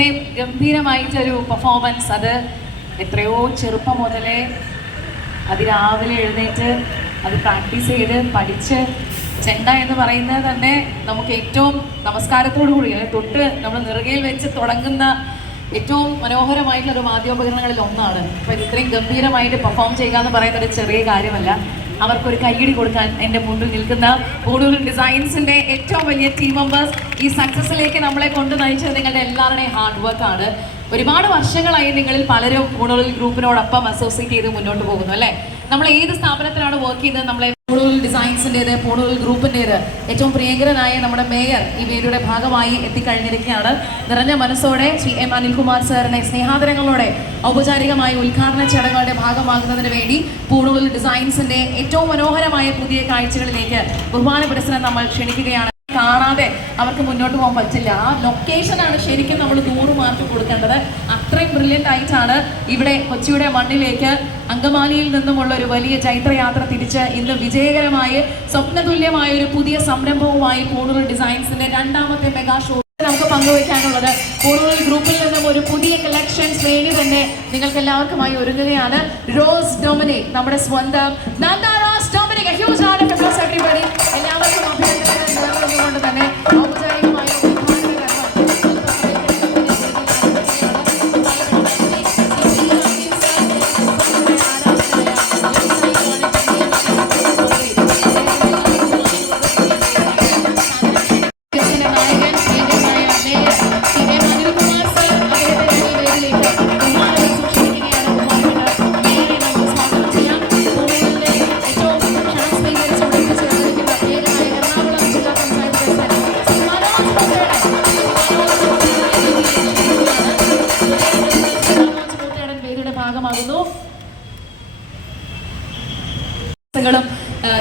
ഇത്രയും ഗംഭീരമായിട്ടൊരു പെർഫോമൻസ്, അത് എത്രയോ ചെറുപ്പം മുതലേ അതിരാവിലെ എഴുന്നേറ്റ് അത് പ്രാക്ടീസ് ചെയ്ത് പഠിച്ച് ചെണ്ട എന്ന് പറയുന്നത് തന്നെ നമുക്ക് ഏറ്റവും നമസ്കാരത്തോടു കൂടി തൊട്ട് നമ്മൾ നെറുകയിൽ വെച്ച് തുടങ്ങുന്ന ഏറ്റവും മനോഹരമായിട്ടുള്ളൊരു വാദ്യോപകരണങ്ങളിൽ ഒന്നാണ്. അപ്പോൾ ഇത് ഇത്രയും ഗംഭീരമായിട്ട് പെർഫോം ചെയ്യുക എന്ന് പറയുന്നത് ഒരു ചെറിയ കാര്യമല്ല. അവർക്കൊരു കൈയടി കൊടുക്കാൻ എൻ്റെ മുന്നിൽ നിൽക്കുന്ന പൂണൂൽ ഡിസൈൻസിൻ്റെ ഏറ്റവും വലിയ ടീം മെമ്പേഴ്സ് ഈ സക്സസ്സിലേക്ക് നമ്മളെ കൊണ്ട് നയിച്ചത് നിങ്ങളുടെ എല്ലാവരുടെയും ഹാർഡ് വർക്കാണ്. ഒരുപാട് വർഷങ്ങളായി നിങ്ങളിൽ പലരും പൂണൂൽ ഗ്രൂപ്പിനോടൊപ്പം അസോസിയേറ്റ് ചെയ്ത് മുന്നോട്ട് പോകുന്നു അല്ലേ. നമ്മൾ ഏത് സ്ഥാപനത്തിലാണ് വർക്ക് ചെയ്തത്, നമ്മളെ പൂണൂൽ ഡിസൈൻസിൻ്റേത്, പൂണൂൽ ഗ്രൂപ്പിൻ്റേത് ഏറ്റവും പ്രിയങ്കരനായ നമ്മുടെ മേയർ ഈ വേദിയുടെ ഭാഗമായി എത്തിക്കഴിഞ്ഞിരിക്കുകയാണ്. നിറഞ്ഞ മനസ്സോടെ ശ്രീ എം അനിൽകുമാർ സാറിനെ സ്നേഹാദരങ്ങളോടെ ഔപചാരികമായ ഉദ്ഘാടന ചടങ്ങുകളുടെ ഭാഗമാകുന്നതിന് വേണ്ടി പൂണൂൽ ഡിസൈൻസിൻ്റെ ഏറ്റവും മനോഹരമായ പുതിയ കാഴ്ചകളിലേക്ക് ബഹുമാനപ്പെടുത്തണം നമ്മൾ ക്ഷണിക്കുകയാണ്. കാണാതെ അവർക്ക് മുന്നോട്ട് പോകാൻ പറ്റില്ല. ആ ലൊക്കേഷനാണ് ശരിക്കും നമ്മൾ 100 മാർക്ക് കൊടുക്കേണ്ടത്. അത്രയും ബ്രില്യൻ്റ് ആയിട്ടാണ് ഇവിടെ കൊച്ചിയുടെ മണ്ണിലേക്ക് അങ്കമാലിയിൽ നിന്നുമുള്ള ഒരു വലിയ ചൈത്രയാത്ര തിരിച്ച് ഇന്ന് വിജയകരമായി സ്വപ്നതുല്യമായ ഒരു പുതിയ സംരംഭവുമായി പൂണൂൽ ഡിസൈൻസിന്റെ 2ാമത്തെ മെഗാ ഷോ നമുക്ക് പങ്കുവയ്ക്കാനുള്ളത്. പൂണൂൽ ഗ്രൂപ്പിൽ നിന്നും ഒരു പുതിയ കളക്ഷൻ ശ്രേണി തന്നെ നിങ്ങൾക്ക് എല്ലാവർക്കുമായി ഒരുങ്ങുകയാണ്. റോസ് ഡൊമിനിക്, നമ്മുടെ സ്വന്തം Nanda rose Dominic, huge round of applause everybody. എല്ലാവർക്കും അഭിനന്ദനങ്ങൾ നേർന്നുകൊണ്ട് തന്നെ ഔപചാരികമായ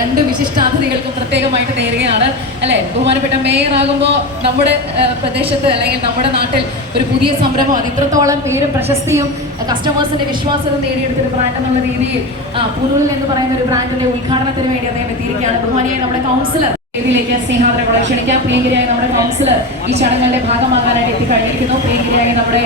രണ്ട് വിശിഷ്ടാതിഥികൾക്കും പ്രത്യേകമായിട്ട് നേരുകയാണ് അല്ലെ. ബഹുമാനപ്പെട്ട മേയർ ആകുമ്പോൾ നമ്മുടെ പ്രദേശത്ത് അല്ലെങ്കിൽ നമ്മുടെ നാട്ടിൽ ഒരു പുതിയ സംരംഭം, അത് ഇത്രത്തോളം പേരും പ്രശസ്തിയും കസ്റ്റമേഴ്സിന്റെ വിശ്വാസവും നേടിയെടുത്തൊരു ബ്രാൻഡ് എന്നുള്ള രീതിയിൽ പൂണൂൽ എന്ന് പറയുന്ന ഒരു ബ്രാൻഡിന്റെ ഉദ്ഘാടനത്തിന് വേണ്ടി അദ്ദേഹം എത്തിയിരിക്കുകയാണ്. ബഹുമാനിയായ നമ്മുടെ കൗൺസിലർ വേദിയിലേക്ക് സ്നേഹാദരങ്ങളെ ക്ഷണിക്കാം. പ്രിയങ്കരിയായ നമ്മുടെ കൗൺസിലർ ഈ ചടങ്ങുകളുടെ ഭാഗമാകാനായിട്ട് എത്തിക്കഴിഞ്ഞിരിക്കുന്നു. പ്രിയങ്കരിയായ നമ്മുടെ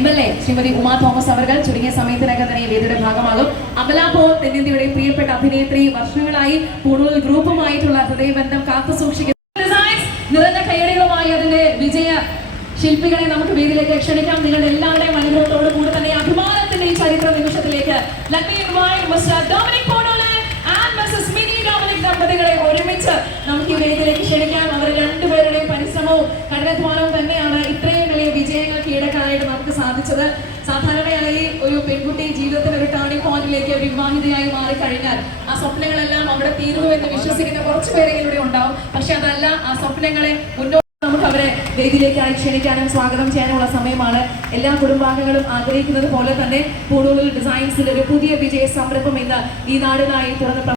MLA ശ്രീമതി ഉമാ തോമസ് അവർ ചുരുങ്ങിയ സമയത്തിനകം തന്നെ ഈ വേദിയുടെ ഭാഗമാകും. അമല പോൾ തെന്നിന്ത്യയുടെ പ്രിയപ്പെട്ട അഭിനേത്രി, വർഷങ്ങളായി പൂണൂൽ ഗ്രൂപ്പുമായിട്ടുള്ള ഹൃദയബന്ധം കാത്തു സൂക്ഷിക്കുന്ന നിറഞ്ഞ കയ്യടികളുമായി അതിന്റെ വിജയ ശില്പികളെ നമുക്ക് വേദിയിലേക്ക് ക്ഷണിക്കാം. നിങ്ങളുടെ എല്ലാവരുടെയും അനുഗ്രഹത്തോടു കൂടി തന്നെ അഭിമാനത്തിന്റെ ഈ ചരിത്ര നിമിഷത്തിലേക്ക് ദമ്പതികളെ ഒരുമിച്ച് നമുക്ക് ഈ വേദിയിലേക്ക് ക്ഷണിക്കാം. അവർ രണ്ടുപേരുടെയും പരിശ്രമവും കഠിനാധ്വാനവും തന്നെയാണ് ഇത്രയും വലിയ വിജയങ്ങൾ കീഴടക്കാനായിട്ട് നമുക്ക് സാധിച്ചത്. സാധാരണയായി ഒരു പെൺകുട്ടി ജീവിതത്തിൽ ഒരു ടേണിംഗ് പോയിന്റിലേക്ക് ഒരു വിവാഹിതയായി മാറിക്കഴിഞ്ഞാൽ ആ സ്വപ്നങ്ങളെല്ലാം അവിടെ തീരുന്നു എന്ന് വിശ്വസിക്കുന്ന കുറച്ചു പേരെങ്കിലും ഇവിടെ ഉണ്ടാവും. പക്ഷെ അതല്ല, ആ സ്വപ്നങ്ങളെ മുന്നോട്ട് നമുക്ക് അവരെ വേദിയിലേക്കായി ക്ഷണിക്കാനും സ്വാഗതം ചെയ്യാനുള്ള സമയമാണ്. എല്ലാ കുടുംബാംഗങ്ങളും ആഗ്രഹിക്കുന്നത് പോലെ തന്നെ പൂണൂൽ ഡിസൈൻസിന്റെ ഒരു പുതിയ വിജയ സംരംഭം ഇന്ന് ഈ നാടിനായി തുറന്ന്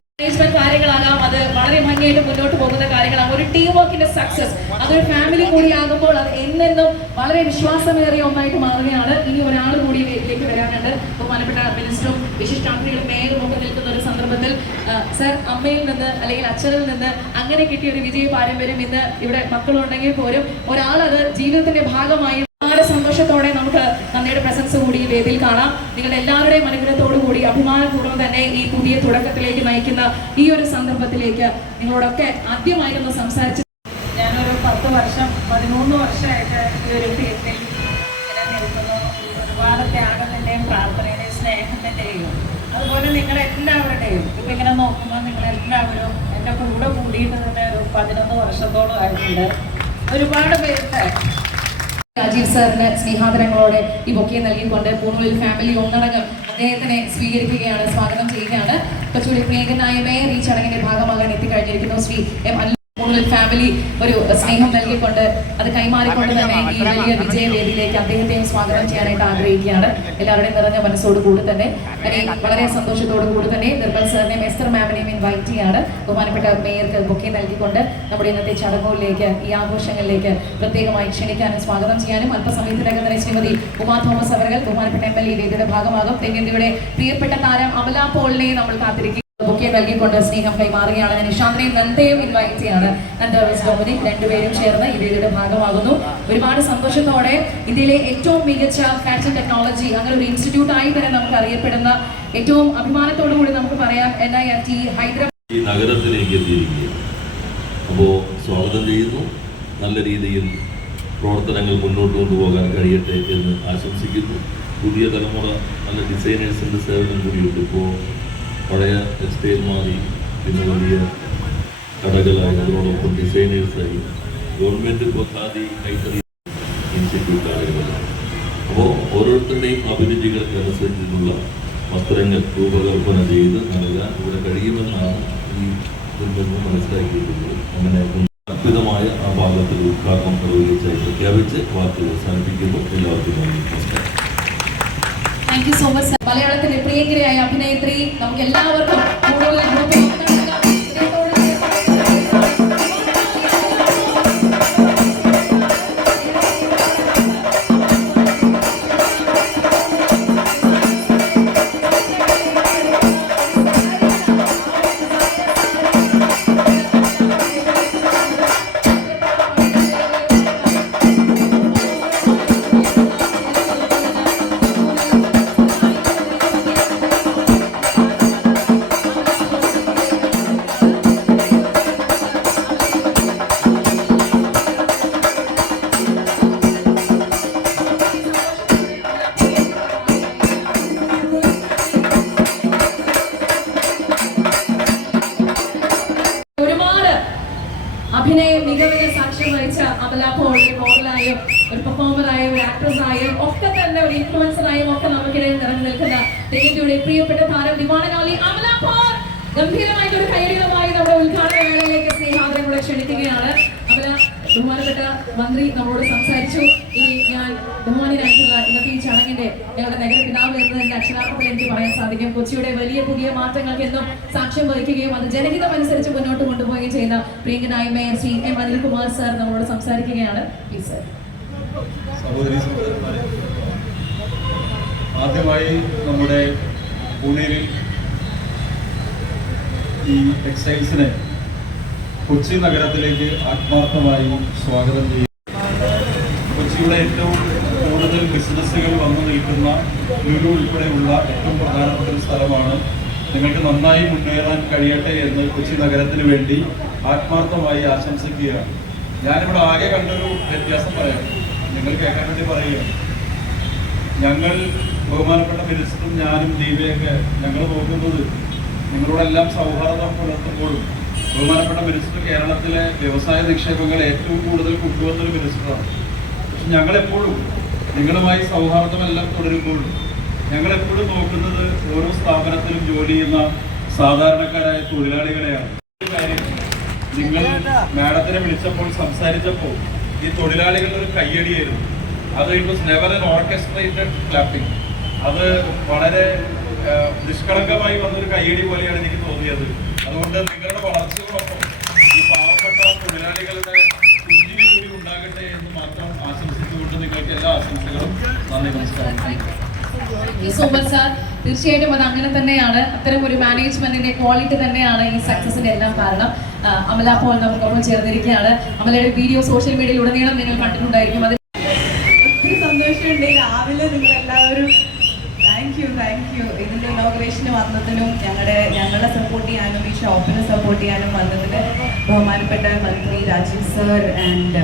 കാര്യങ്ങളാകാം, അത് വളരെ ഭംഗിയായിട്ട് മുന്നോട്ട് പോകുന്ന കാര്യങ്ങളാണ്. ഒരു ടീം വർക്കിന്റെ സക്സസ്, അതൊരു ഫാമിലി കൂടിയാകുമ്പോൾ അത് എന്നെന്നും വളരെ വിശ്വാസമേറിയ ഒന്നായിട്ട് മാറുകയാണ്. ഇനി ഒരാൾ കൂടി വേദിയിലേക്ക് വരാനുണ്ട്. ബഹുമാനപ്പെട്ട മിനിസ്റ്ററും വിശിഷ്ടാതിഥികളും മേയറും ഒക്കെ നിൽക്കുന്ന ഒരു സന്ദർഭത്തിൽ സർ, അമ്മയിൽ നിന്ന് അല്ലെങ്കിൽ അച്ഛനിൽ നിന്ന് അങ്ങനെ കിട്ടിയ ഒരു വിജയ പാരമ്പര്യം ഇന്ന് ഇവിടെ മക്കളുണ്ടെങ്കിൽ പോലും ഒരാളത് ജീവിതത്തിന്റെ ഭാഗമായി വളരെ സന്തോഷത്തോടെ നമുക്ക് നന്ദിയുടെ പ്രസൻസ് കൂടി ഈ വേദിയിൽ കാണാം. നിങ്ങളുടെ എല്ലാവരുടെയും അനുഗ്രഹത്തോടു കൂടി അഭിമാനപൂർവ്വം തന്നെ ഈ പുതിയ തുടക്കത്തിലേക്ക് നയിക്കുന്ന ഈ ഒരു സന്ദർഭത്തിലേക്ക് നിങ്ങളോടൊക്കെ ആദ്യമായിരുന്നു സംസാരിച്ചു. ഞാനൊരു 13 വർഷമായിട്ട് ഈ ഒരു ഫീൽഡിൽ നിലനിൽക്കുന്നു. ഒരുപാട് ത്യാഗത്തിൻ്റെയും പ്രാർത്ഥനയുടെയും സ്നേഹത്തിൻ്റെയും അതുപോലെ നിങ്ങളെല്ലാവരുടെയും ഇപ്പം ഇങ്ങനെ നോക്കുമ്പോൾ നിങ്ങളെല്ലാവരും എൻ്റെ കൂടെ കൂടിയിട്ട് തന്നെ ഒരു 11 വർഷത്തോളം ആയിട്ടുണ്ട്. ഒരുപാട് പേരുടെ രാജീവ് സാറിന് സ്നേഹാദരങ്ങളോടെ ഈ ബൊക്കെ നൽകിക്കൊണ്ട് പൂണൂൽ ഫാമിലി ഒന്നടങ്കം അദ്ദേഹത്തിനെ സ്വീകരിക്കുകയാണ്, സ്വാഗതം ചെയ്യുകയാണ്. കൊച്ചിയുടെ പ്രിയങ്കരനായ മേയർ ഈ ചടങ്ങിന്റെ ഭാഗമാകാൻ എത്തിക്കഴിഞ്ഞിരിക്കുന്നു. ശ്രീ എം പൂണൂൽ ഫാമിലി ഒരു സ്നേഹം നൽകിക്കൊണ്ട് അത് കൈമാറിക്കൊണ്ട് തന്നെ ഈ വലിയ വിജയവേദിയിലേക്ക് അദ്ദേഹത്തെയും സ്വാഗതം ചെയ്യാനായിട്ട് ആഗ്രഹിക്കുകയാണ്. എല്ലാവരുടെയും നിറഞ്ഞ മനസ്സോട് കൂടി തന്നെ വളരെ സന്തോഷത്തോടു കൂടി തന്നെ നിർമ്മൽ സാറിനെയും എസ്തർ മാമിനെയും ഇൻവൈറ്റ് ചെയ്യാണ്. ബഹുമാനപ്പെട്ട മേയർക്ക് ബൊക്കെ നൽകിക്കൊണ്ട് നമ്മുടെ ഇന്നത്തെ ചടങ്ങുകളിലേക്ക്, ഈ ആഘോഷങ്ങളിലേക്ക് പ്രത്യേകമായി ക്ഷണിക്കാനും സ്വാഗതം ചെയ്യാനും അല്പസമയത്തിനകം തന്നെ ശ്രീമതി ഉമാ തോമസ് അവർ ബഹുമാനപ്പെട്ട MLA വേദിയുടെ ഭാഗമാകും. തെന്നിന്ത്യയുടെ പ്രിയപ്പെട്ട താരം അമല പോളിനെ നമ്മൾ കാത്തിരിക്കും. ബൊക്കെ നൽകിക്കൊണ്ട് സ്നേഹം കൈമാറുകയാണ്. ഞാൻ നിഷാന്തിനെയും നന്ദയും ഇൻവൈറ്റ് ചെയ്യാണ്. നന്ദ മിസ് ഡൊമിനിക് രണ്ടുപേരും ചേർന്ന് ഈ വേദിയുടെ ഭാഗമാകുന്നു. ഒരുപാട് സന്തോഷത്തോടെ ഇന്ത്യയിലെ ഏറ്റവും മികച്ച ഫാഷൻ ടെക്നോളജി അങ്ങനെ ഒരു ഇൻസ്റ്റിറ്റ്യൂട്ടായി തന്നെ നമുക്ക് അറിയപ്പെടുന്ന ഏറ്റവും അഭിമാനത്തോടു കൂടി നമുക്ക് പറയാം NIRT ഹൈദരാബാദ് ഈ നഗരത്തിലേക്ക് എത്തിയിരിക്കുകയാണ്. അപ്പോൾ സ്വാഗതം ചെയ്യുന്നു. നല്ല രീതിയിൽ പ്രവർത്തനങ്ങൾ മുന്നോട്ട് കൊണ്ടുപോകാൻ കഴിയട്ടെ എന്ന് ആശംസിക്കുന്നു. പുതിയ തലമുറ നല്ല ഡിസൈനേഴ്സിൻ്റെ സേവനം കൂടിയുണ്ട്. ഇപ്പോൾ പഴയ ടെക്സ്റ്റൈൽ മാറി പിന്നെ വലിയ കടകളായി അതിനോടൊപ്പം ഡിസൈനേഴ്സായി ഗവൺമെൻറ് ഇപ്പോൾ ഖാദി കൈത്തറി ഇൻസ്റ്റിറ്റ്യൂട്ട് ആളുകളാണ്. അപ്പോൾ ഓരോരുത്തരുടെയും അഭിരുചികൾക്ക് അനുസരിച്ചിട്ടുള്ള വസ്ത്രങ്ങൾ രൂപകൽപ്പന ചെയ്ത് നൽകാൻ ഇവിടെ കഴിയുമെന്നാണ് ഈ നിന്ന് മനസ്സിലാക്കിയിട്ടുള്ളത്. അങ്ങനെ അത്ഭുതമായ ആ ഭാഗത്തിൽ ഉദ്ഘാടനം നിർവഹിച്ചായി പ്രഖ്യാപിച്ച് വാക്കുകൾ അവസാനിപ്പിക്കുന്നു. എല്ലാവർക്കും നമസ്കാരം. Thank you so much. മലയാളത്തിലെ പ്രിയങ്കരയായ അഭിനേത്രി നമുക്ക് എല്ലാവർക്കും കൂടുതൽ അഭിനയ മികവിന് സാക്ഷ്യം വഹിച്ച അമല പോൾ ഒരു മോഡലായും ഒരു പെർഫോമറായും ഒരു ആക്ട്രസായും ഒക്കെ തന്നെ ഒരു ഇൻഫ്ലുവൻസറായും ഒക്കെ നമുക്കിടയിൽ നിറഞ്ഞു നിൽക്കുന്ന തെന്നിന്ത്യയുടെ പ്രിയപ്പെട്ട താരം ദിവാനഗാലി അമല പോൾ ഗംഭീരമായിട്ട് ഒരു കൈയടികളുമായി നമ്മുടെ ഉദ്ഘാടന വേളയിലേക്ക് സ്നേഹാദരം കൂടെ ക്ഷണിക്കുകയാണ്. അമല, ബഹുമാനപ്പെട്ട മന്ത്രി നമ്മളോട് സംസാരിച്ചു. ഇനി ഞാൻ ബഹുമാനായിട്ടുള്ള ഇന്നത്തെ ഈ ചടങ്ങിന്റെ ഞങ്ങളുടെ നഗരപിതാവ് എന്നതിന്റെ അക്ഷരാർത്ഥത്തിൽ എനിക്ക് പറയാൻ സാധിക്കും. കൊച്ചിയുടെ വലിയ പുതിയ മാറ്റങ്ങൾക്ക് എന്നും സാക്ഷ്യം വഹിക്കുകയും അത് ജനഹിതം അനുസരിച്ച് മുന്നോട്ട് കൊണ്ടുപോവുകയും ചെയ്യുന്ന പ്രിയങ്കനായ mayor Shri M. Anilkumar sir നമ്മളോട് സംസാരിക്കുകയാണ്. Please sir. സഹോദരി സഹോദരന്മാരെ, ആദ്യമായി നമ്മുടെ പൂനെയിൽ ഈ ടെക്സ്റ്റൈൽസിനെ കൊച്ചി നഗരത്തിലേക്ക് ആത്മാർത്ഥമായി സ്വാഗതം ചെയ്യും. കൊച്ചിയുടെ ഏറ്റവും കൂടുതൽ ബിസിനസ്സുകൾ വന്നു നിൽക്കുന്ന ലുലു ഉൾപ്പെടെയുള്ള ഏറ്റവും പ്രധാനപ്പെട്ട ഒരു സ്ഥലമാണ്. നിങ്ങൾക്ക് നന്നായി മുന്നേറാൻ കഴിയട്ടെ എന്ന് കൊച്ചി നഗരത്തിന് വേണ്ടി ആത്മാർത്ഥമായി ആശംസിക്കുകയാണ്. ഞാനിവിടെ ആകെ കണ്ടൊരു വ്യത്യാസം പറയാം, നിങ്ങൾ കേൾക്കാൻ വേണ്ടി പറയുകയാണ്. ഞങ്ങൾ ബഹുമാനപ്പെട്ട മിനിസ്റ്ററും ഞാനും ദീപയൊക്കെ ഞങ്ങൾ നോക്കുന്നത് നിങ്ങളോടെല്ലാം സൗഹാർദ്ദം പുലർത്തുമ്പോഴും ബഹുമാനപ്പെട്ട മിനിസ്റ്റർ കേരളത്തിലെ വ്യവസായ നിക്ഷേപങ്ങൾ ഏറ്റവും കൂടുതൽ കൊണ്ടുവന്നൊരു മിനിസ്റ്ററാണ്. പക്ഷെ ഞങ്ങളെപ്പോഴും നിങ്ങളുമായി സൗഹാർദ്ദമെല്ലാം തുടരുമ്പോഴും ഞങ്ങളെപ്പോഴും നോക്കുന്നത് ഓരോ സ്ഥാപനത്തിലും ജോലി ചെയ്യുന്ന സാധാരണക്കാരായ തൊഴിലാളികളെയാണ്. കാര്യം, നിങ്ങൾ മാഡത്തിനെ വിളിച്ചപ്പോൾ സംസാരിച്ചപ്പോൾ ഈ തൊഴിലാളികളുടെ ഒരു കയ്യടിയായിരുന്നു. അത് it was never an orchestrated clapping. അത് വളരെ നിഷ്കളങ്കമായി വന്നൊരു കയ്യടി പോലെയാണ് എനിക്ക് തോന്നിയത്. അതുകൊണ്ട് നിങ്ങളുടെ വളർച്ചയോടൊപ്പം ഈ പാവപ്പെട്ട തൊഴിലാളികളുടെ പുഞ്ചിരി കൂടി ഉണ്ടാകട്ടെ എന്ന് മാത്രം ആശംസിച്ചുകൊണ്ട് നിങ്ങൾക്ക് എല്ലാ ആശംസകളും. നന്ദി, നമസ്കാരം. തീർച്ചയായിട്ടും അത് അങ്ങനെ തന്നെയാണ്. അത്തരം ഒരു മാനേജ്മെന്റിന്റെ ക്വാളിറ്റി തന്നെയാണ് ഈ സക്സസിന്റെ എല്ലാം കാരണം. അമല പോൾ നമുക്കൊപ്പം ചേർന്നിരിക്കുകയാണ്. അമലയുടെ വീഡിയോ സോഷ്യൽ മീഡിയയിൽ ഉടനീളം നിങ്ങൾ കണ്ടിട്ടുണ്ടായിരിക്കും. അത് ഒത്തിരി സന്തോഷമുണ്ട്. രാവിലെ നിങ്ങളെല്ലാവരും താങ്ക് യു ഇതിൻ്റെ ഇനോഗ്രേഷന് വന്നതിനും ഞങ്ങളെ സപ്പോർട്ട് ചെയ്യാനും ഈ ഷോപ്പിനെ സപ്പോർട്ട് ചെയ്യാനും വന്നതിന് ബഹുമാനപ്പെട്ട മന്ത്രി Rajeev sir and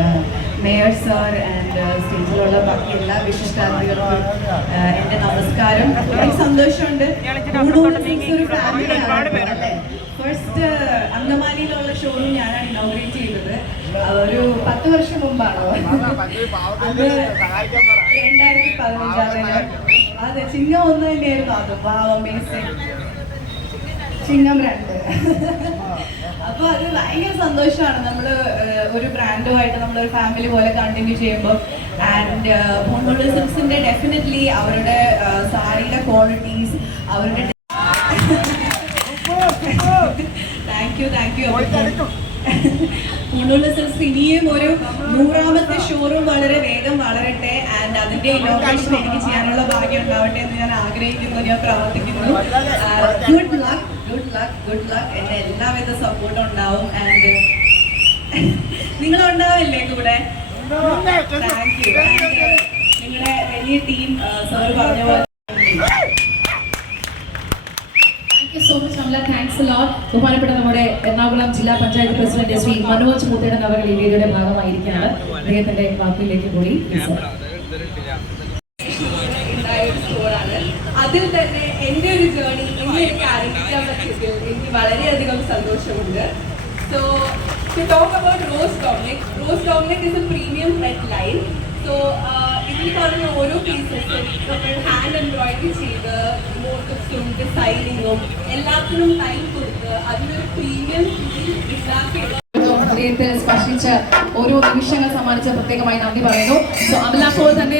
mayor sir and സ്റ്റേജിലുള്ള ബാക്കി എല്ലാ വിശിഷ്ടാതിഥികൾക്കും എൻ്റെ നമസ്കാരം. എനിക്ക് സന്തോഷമുണ്ട്. ഒരു ഫാമിലിയാണ്. ഫസ്റ്റ് അങ്കമാലിയിലുള്ള ഷോറൂം ഞാനാണ് ഇനോഗ്രേറ്റ് ചെയ്തത്. ഒരു 10 വർഷം മുമ്പാണോ? അത് 2015. അതെ, ചിങ്ങം 1 തന്നെയായിരുന്നു. അത് അമേസിങ്. ചിങ്ങം 2. അപ്പൊ അത് ഭയങ്കര സന്തോഷമാണ്. നമ്മള് ഒരു ബ്രാൻഡുമായിട്ട് നമ്മളൊരു ഫാമിലി പോലെ കണ്ടിന്യൂ ചെയ്യുമ്പോൾ. ആൻഡ് ഹോണോളിസംസിന്റെ ഡെഫിനറ്റ്ലി അവരുടെ സാരിയുടെ ക്വാളിറ്റീസ്, അവരുടെ താങ്ക് യു ഹോണോളിസംസ് ഇനിയും ഒരു 100ാമത്തെ ഷോറൂം വളരെ വേഗം വളരട്ടെ. ആൻഡ് അതിന്റെ ഇനോഗ്രേഷൻ എനിക്ക് ചെയ്യാനുള്ള ഭാഗ്യം ഉണ്ടാവട്ടെ എന്ന് ഞാൻ ആഗ്രഹിക്കുന്നു, ഞാൻ പ്രാർത്ഥിക്കുന്നു. Good luck. Good luck. എൻ്റെ എല്ലാവിധ സപ്പോർട്ടും ഉണ്ടാവും. ആൻഡ് നിങ്ങളുണ്ടാവില്ലേ കൂടെ? Thank you. നിങ്ങളുടെ വലിയ ടീം സാർ പറഞ്ഞ പോലെ so much Amala, thanks a lot. ബഹുമാനപ്പെട്ട നമ്മുടെ എറണാകുളം ജില്ലാ പഞ്ചായത്ത് പ്രസിഡന്റ് ശ്രീ മനോജ് മൂത്തേടൻ അവർ ഈ വീഡിയോയുടെ ഭാഗമായിരിക്കുകയാണ്. അദ്ദേഹത്തിന്റെ വാക്കിലേക്ക് കൂടി ഉണ്ടായൊരു സ്റ്റോറാണ്. അതിൽ തന്നെ എൻ്റെ ഒരു ജേർണി ഇനി എനിക്ക് ആരംഭിക്കാൻ പറ്റിയതിൽ എനിക്ക് വളരെയധികം സന്തോഷമുണ്ട്. So to talk about Rose Dominic is a premium red line. So ഇതിൽ കാണുന്ന ഓരോ പീസസും നമ്മൾ ഹാൻഡ് എംബ്രോയിഡറി ചെയ്ത് മോട്ടീവ്സും ഡിസൈനിങ്ങും എല്ലാത്തിനും ടൈം കൊടുത്ത് അതിനൊരു പ്രീമിയം ഹൃദയത്തിൽ സ്പർശിച്ച് ഓരോ നിമിഷങ്ങൾ സമ്മാനിച്ച പ്രത്യേകമായി നന്ദി പറയുന്നു. സോ അമല അപ്പോൾ തന്നെ